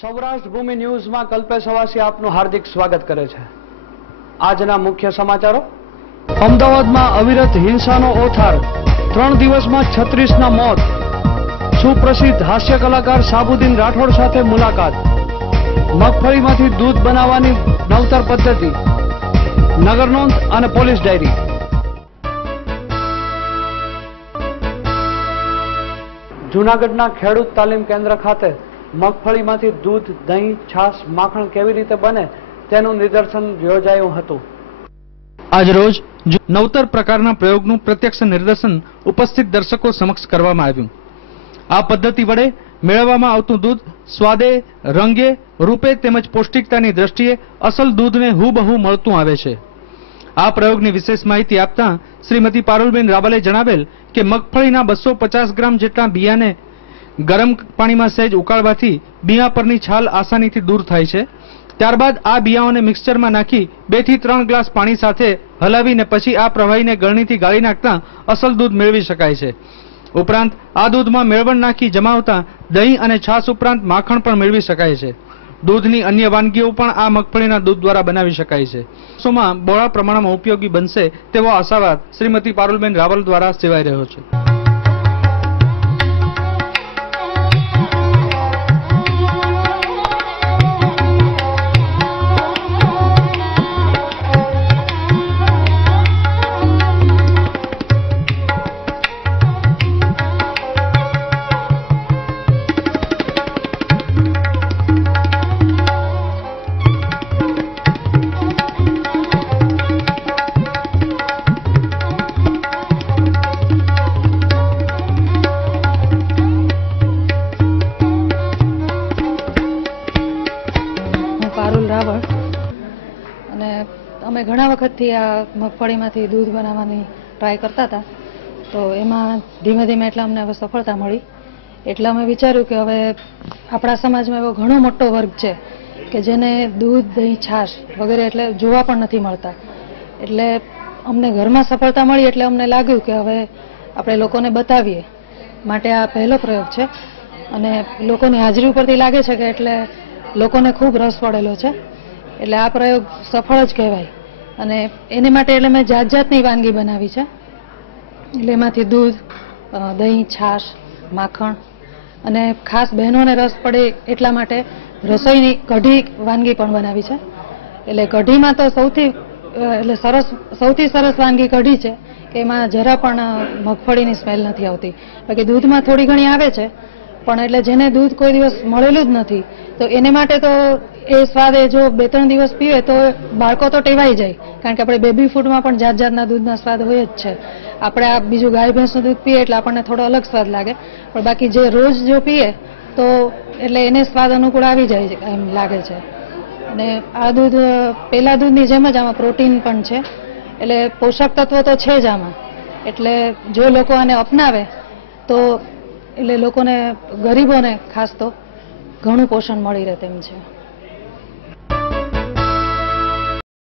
સૌરાષ્ટ્ર ભૂમિ ન્યૂઝમાં કલ્પેશ અવાસી આપનું હાર્દિક સ્વાગત કરે છે। આજના મુખ્ય સમાચારો। અમદાવાદમાં અવિરત હિંસાનો ઓથાર, 3 દિવસમાં 36ના મોત। સુપ્રસિદ્ધ હાસ્ય કલાકાર સાબુદ્દીન રાઠોડ સાથે મુલાકાત। મગફળીમાંથી દૂધ બનાવવાની નવતર પદ્ધતિ, નગર નોંધ અને પોલીસ ડાયરી। જૂનાગઢના ખેડૂત તાલીમ કેન્દ્ર ખાતે મગફળીમાંથી દૂધ, દહીં, છાશ, માખણ કેવી રીતે બને તેનું નિદર્શન યોજાયું હતું। આજ રોજ નવતર પ્રકારના પ્રયોગનું પ્રત્યક્ષ નિદર્શન ઉપસ્થિત દર્શકો સમક્ષ કરવામાં આવ્યું। આ પદ્ધતિ વડે મેળવવામાં આવતું દૂધ સ્વાદે, રંગે, રૂપે તેમજ પૌષ્ટિકતાની દ્રષ્ટિએ અસલ દૂધને હુબહુ મળતું આવે છે। આ પ્રયોગની વિશેષ માહિતી આપતા શ્રીમતી પારુલબેન રાવલે જણાવેલ કે મગફળીના 250 ગ્રામ જેટલા બિયાને ગરમ પાણીમાં સહેજ ઉકાળવાથી બિયા પરની છાલ આસાનીથી દૂર થાય છે। ત્યારબાદ આ બિયાઓને મિક્સચરમાં નાખી 2 થી 3 ગ્લાસ પાણી સાથે હલાવીને પછી આ પ્રવાહીને ગળણીથી ગાળી નાખતા અસલ દૂધ મેળવી શકાય છે। ઉપરાંત આ દૂધમાં મેળવણ નાખી જમાવતા દહીં અને છાશ ઉપરાંત માખણ પણ મેળવી શકાય છે। દૂધની અન્ય વાનગીઓ પણ આ મગફળીના દૂધ દ્વારા બનાવી શકાય છે। સોમાં બહોળા પ્રમાણમાં ઉપયોગી બનશે તેવો આશાવાદ શ્રીમતી પારુલબેન રાવલ દ્વારા સેવાઈ રહ્યો છે। અને અમે ઘણા વખતથી આ મગફળીમાંથી દૂધ બનાવવાની ટ્રાય કરતા હતા, તો એમાં ધીમે ધીમે એટલે અમને હવે સફળતા મળી। એટલે અમે વિચાર્યું કે હવે આપણા સમાજમાં એવો ઘણો મોટો વર્ગ છે કે જેને દૂધ, દહીં, છાશ વગેરે એટલે જોવા પણ નથી મળતા। એટલે અમને ઘરમાં સફળતા મળી એટલે અમને લાગ્યું કે હવે આપણે લોકોને બતાવીએ, માટે આ પહેલો પ્રયોગ છે અને લોકોની હાજરી ઉપરથી લાગે છે કે એટલે લોકોને ખૂબ રસ પડેલો છે। એટલે આ પ્રયોગ સફળ જ કહેવાય અને એની માટે એટલે મેં જાત જાતની વાનગી બનાવી છે। એટલે એમાંથી દૂધ, દહીં, છાશ, માખણ અને ખાસ બહેનોને રસ પડે એટલા માટે રસોઈની કઢી વાનગી પણ બનાવી છે। એટલે કઢીમાં તો સૌથી સરસ વાનગી કઢી છે કે એમાં જરા પણ મગફળીની સ્મેલ નથી આવતી। બાકી દૂધમાં થોડી ઘણી આવે છે, પણ એટલે જેને દૂધ કોઈ દિવસ મળેલું જ નથી તો એને માટે તો એ સ્વાદ જો 2-3 દિવસ પીવે તો બાળકો તો ટેવાઈ જાય, કારણ કે આપણે બેબી ફૂડમાં પણ જાત જાતના દૂધના સ્વાદ હોય જ છે। આપણે આ બીજું ગાય ભેંસનું દૂધ પીએ એટલે આપણને થોડો અલગ સ્વાદ લાગે, પણ બાકી જે રોજ જો પીએ તો એટલે એને સ્વાદ અનુકૂળ આવી જાય એમ લાગે છે। અને આ દૂધ પેલા દૂધની જેમ જ આમાં પ્રોટીન પણ છે, એટલે પોષક તત્વો તો છે જ આમાં। એટલે જો લોકો આને અપનાવે તો એટલે લોકોને, ગરીબોને ખાસ તો ઘણું પોષણ મળી રહે તેમ છે।